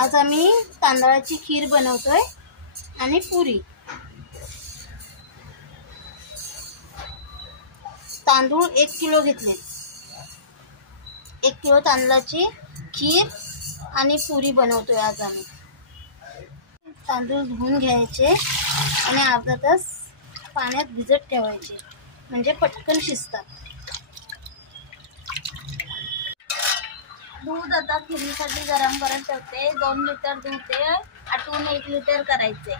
आज आम्ही तांदळाची खीर बनवतोय आणि पुरी। तांदूळ 1 किलो घेतले। 1 किलो तांदळाची खीर आणि पुरी बनवतोय आज आम्ही। तांदूळ धुवून घ्यायचे आणि अर्धा तास पाण्यात भिजत ठेवायचे, म्हणजे पटकन शिजतात। दूध आता खिरीसाठी गरम करत ठेवते। 2 लिटर दूध आहे, आटून 1 लिटर करायचे।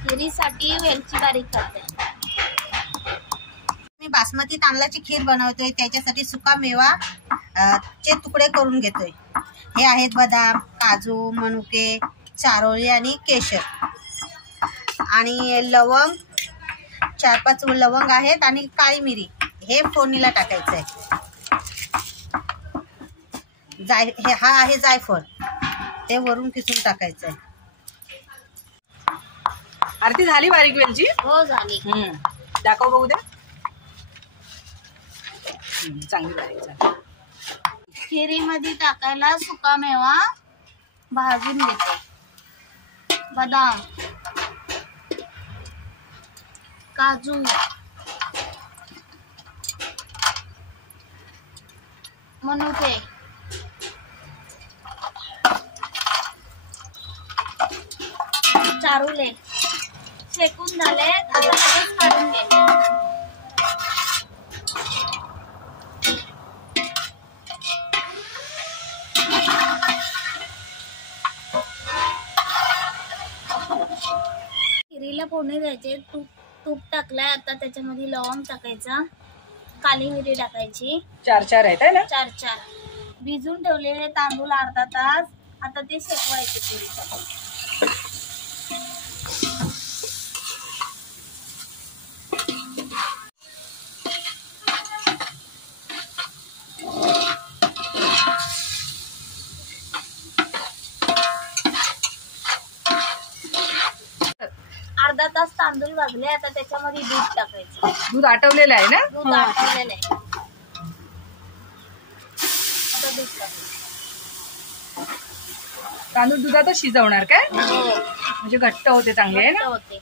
खिरीसाठी वेलची बारीक करते। मी बासमती तांदळाची खीर बनवतोय, त्याच्यासाठी सुका मेवा चे तुकडे करून घेतोय। हे आहेत बदाम, काजू, मनुके, चारोळी आणि केशर आणि लवंग, 4-5 लवंग आहेत आणि काळी मिरी। हे फोडणीला टाकायचं आहे। हा आहे जायफळ, ते वरून किसून टाकायचं आहे। आरती झाली बारीक वेलची? हो झाली। दाखव बघू द्या। चांगली बारीक झाली। खिरीमध्ये टाकायला सुका मेवा भाजून घेते। बदाम, काजू, मनुके, चारोळे शेकून झाले, आता लगेच काढून घ्यायचे। खिरीला फोडणी द्यायचे। तूप टाकलाय, आता त्याच्यामध्ये लवंग टाकायचा, काली मिरी टाकायची। 4 आहेत है ना? 4 भिजून ठेवलेले तांदूळ अर्धा तास, आता ते शेकवायचे खिरीसाठी। अर्धा तास तांदूळ भाजले, आता त्याच्यामध्ये दूध टाकायचं। दूध आटवलेलं आहे ना? दूध आटवलेलं आहे, आता दूध टाकायचं। तांदूळ दुधातच शिजवणार काय? म्हणजे घट्ट होते चांगले आहे ना? होते।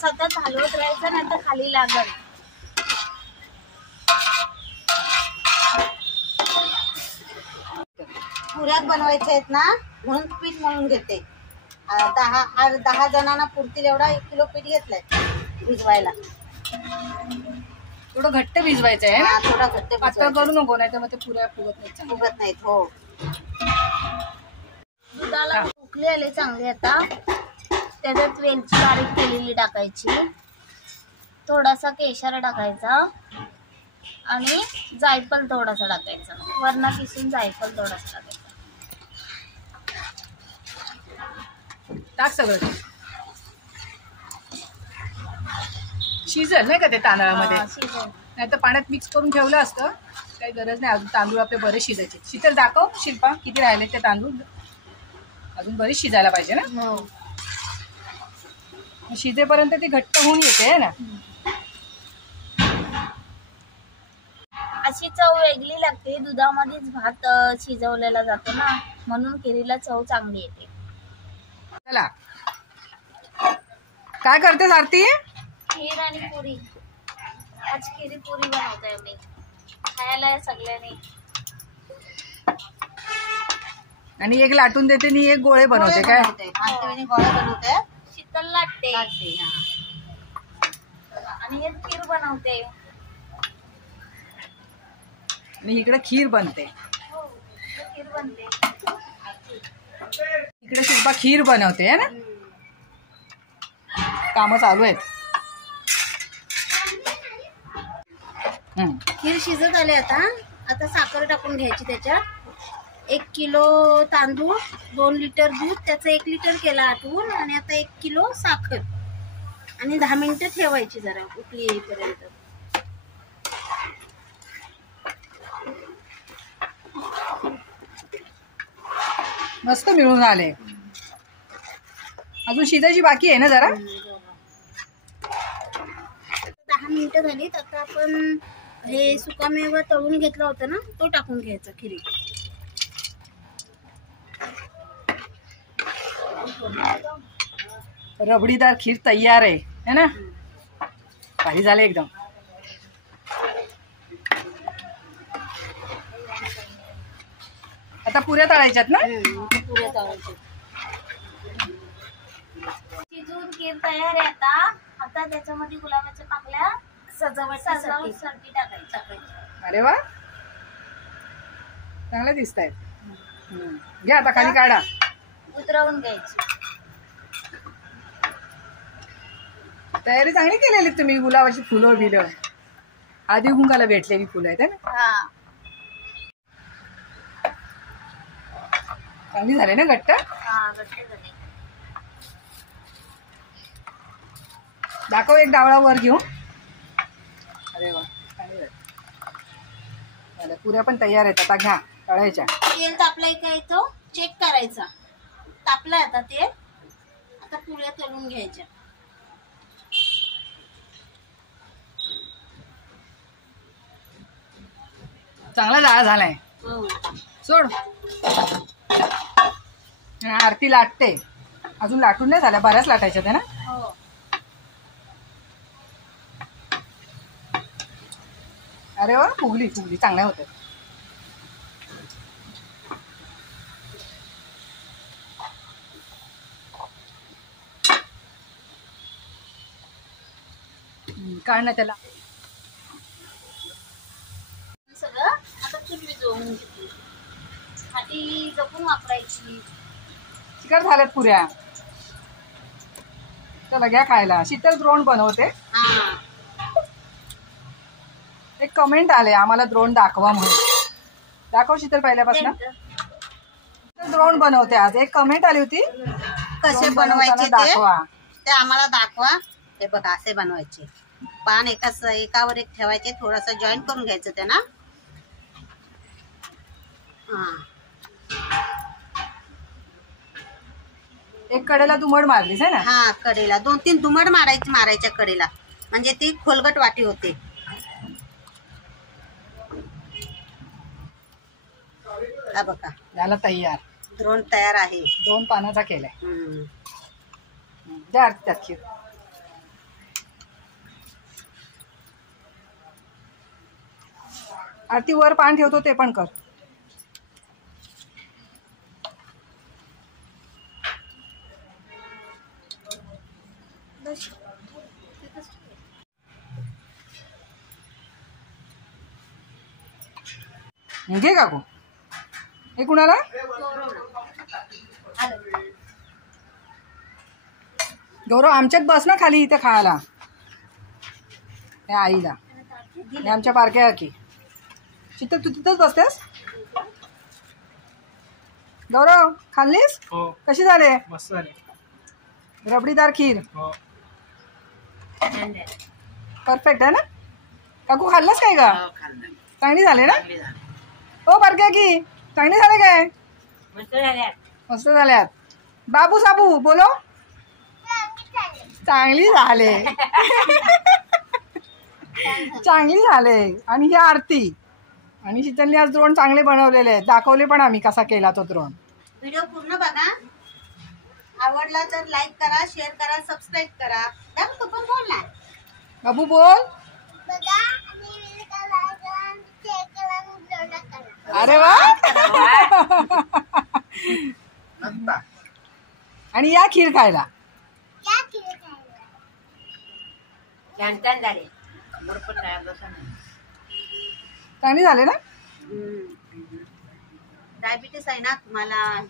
सतत हलवत राहायचं, नाही तर खाली लागल। पुऱ्यात बनवायचे आहेत ना, म्हणून पीठ मळून घेते। 10 जणांना पुरतील एवढा 1 किलो पीठ घेतलंय भिजवायला। थोडं घट्ट भिजवायचं आहे ना? थोडा घट्ट पातळ करू नको, नाही तर मग ते पुऱ्या फुगत नाहीत। हो, दुधाला उकले आले चांगले, आता त्याच्यात वेलची बारीक केलेली टाकायची, थोडासा केशर टाकायचा आणि जायफळ थोडासा टाकायचा, वरनं किसून जायफळ थोडासा टाकायचा। टाक सगळं, शिजल नाही का ते तांदळामध्ये? नाही तर पाण्यात मिक्स करून ठेवलं असतं, काही गरज नाही। अजून तांदूळ आपले बरे शिजायचे। शीतल दाखव शिल्पा, किती राहिले ते तांदूळ? अजून बरेच शिजायला पाहिजे ना? शिजेपर्यंत ती घट्ट होऊन येते ना? अशी चव वेगळी लागते, दुधामध्येच भात शिजवलेला जातो ना, म्हणून खिरीला चव चांगली येते। चला, काय करतेस आरती? खीर आणि पुरी। आज खिरी पुरी बनवतोय आम्ही, खायला सगळ्यांनी। आणि एक लाटून देते आणि एक गोळे बनवते काय? गोळे बनवते, शीतल लाटते आणि हे खीर बनवते आणि इकडे खीर बनते। खीर बनते इकडे शिल्पा खीर बनवते है ना? काम चालू आहेत। खीर शिजत आले, आता साखर टाकून घ्यायची त्याच्यात। 1 किलो तांदूळ, 2 लिटर दूध, त्याचं 1 लिटर केला आटवून, आणि आता 1 किलो साखर आणि 10 मिनिटं ठेवायची जरा उकळी येईपर्यंत। मस्त मिळून आले। अजून शिजायची बाकी आहे ना जरा? 10 मिनिटं झालीत, आता आपण हे सुकामेवा तळून घेतला होता ना, तो टाकून घ्यायचा खिरीत. रबडीदार खीर तयार आहे है ना. भारी झाले एकदम. आता पुऱ्या तळायच्यात ना. पुऱ्या तळायच्या. शिजून खीर तयार आहे. आता त्याच्यामध्ये गुलाबाच्या पाकळ्या सजावटीसाठी टाकायच्या. अरे वा, चांगले दिसत आहेत. घ्या आता खाली काढा. उतरवून घ्यायची. तयारी चांगली केलेली तुम्ही. गुलाबाची फुलं बिलं आधी हुंगाला भेटलेली फुलं आहेत ना. हा, चांगली झाले ना घट्ट. घट्ट झाले. दाखव एक डावळा वर घेऊन. अरे वा, चांगली झाली. पुऱ्या पण तयार आहेत. आता घ्या तळायच्या. तेल तापलाय का येतो चेक करायचा. तापलाय आता तेल. आता पुऱ्या तळून घ्यायच्या. चांगला जाळा झालाय. सोड. आरती लाटते. अजून लाटून नाही झाल्या, बऱ्याच लाटायच्या त्या ना. अरे वा, फुगली फुगली चांगल्या होत्या. काढ ना त्याला. सगळं आता चुली जोडून घेतली. हाती जपून वापरायची. चिकट झाल्यात पुऱ्या. चला घ्या खायला. शीतल द्रोण बनवते. एक कमेंट आले आम्हाला द्रोण दाखवा म्हणून. दाखव शीतल पहिल्यापासून. द्रोण बनवते आज. एक कमेंट आली होती कसे बनवायचे दाखवा. ते आम्हाला दाखवा. हे बघा असे बनवायचे. पान एकावर एक ठेवायचे. थोडस जॉईन करून घ्यायचं ते ना. एक कडेला दुमड मारलीस आहे ना. हा, कडेला 2-3 दुमड मारायच्या कडेला. म्हणजे ती खोलगट वाटी होते. हा बघा झाला तयार. द्रोण तयार आहे. 2 पानाचा केलाय. द्या आरती त्यात खीर. आरती वर पान ठेवतो ते पण कर. घे काकू. हे कुणाला. गौरव आमच्यात बस ना खाली इथे खायला. त्या आईला. हे आमच्या बारक्या की. शीतल तू तिथंच बसतेस. गौरव खाल्लीस. कशी झाले. मस्त झाले. रबडीदार खीर. परफेक्ट आहे ना. काकू खाल्लंस काय का. चांगली झाले ना. हो बारक्या की चांगली झाले काय. मस्त झाल्यात. बाबू साबू बोलो. चांगली झाले. चांगली झाले. आणि ही आरती आणि शीतलने आज द्रोण चांगले बनवलेले आहेत. दाखवले पण आम्ही कसा केला तो द्रोण. व्हिडिओ पूर्ण बघा. आवडला तर लाईक करा, शेअर करा, सबस्क्राईब करा. तू पण बोल ना. बाबू बोल. अरे वा. आणि या खीर खायला. चांगली झाले ना. डायबिटीस आहे ना तुम्हाला.